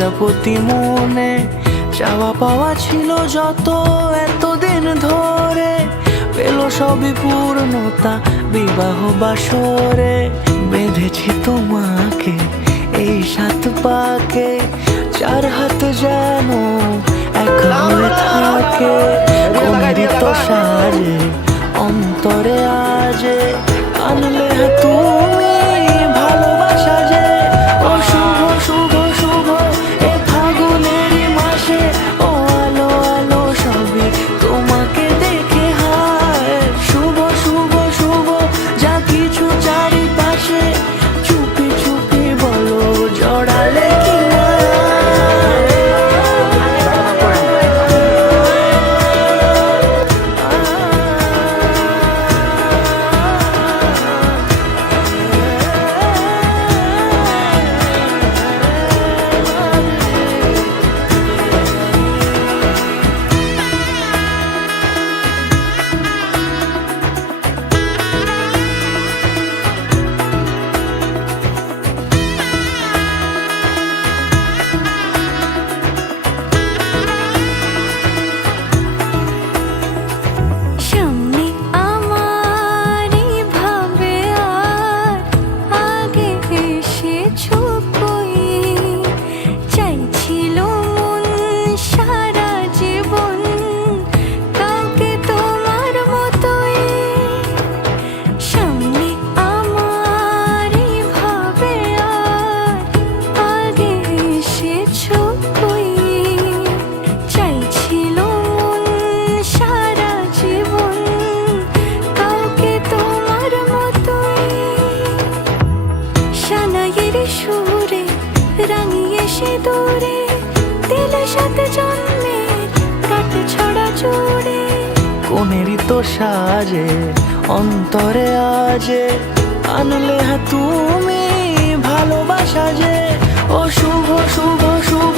প্রজাপতি মনে চাওয়া পাওয়া ছিল যত এতদিন ধরে, পেল সবই পূর্ণতা বিবাহ বাসরে। বেঁধেছি তোমাকে এই 7 পাকে, 4 হাত যেন এক হয়ে থাকে। অমৃত সাজে অন্তরে আজে আনলে তুমি ভালোবাসা যে। ও শুভ শুভ শুভ এ ফাগুনেরই মাসে, ও আলো আলো সবই তোমাকে দেখে হায়। শুভ শুভ শুভ যা কিছু চারিপাশে, চুপি চুপি বলো জড়ালে কি সুরে রাঙিয়ে সে দূরে দিলে 7 জন্মের কাট ছড়া জুড়ে। কোনেরই তো সাজে অন্তরে আজে আনলে তুমি ভালোবাসা যে। ও শুভ শুভ শুভ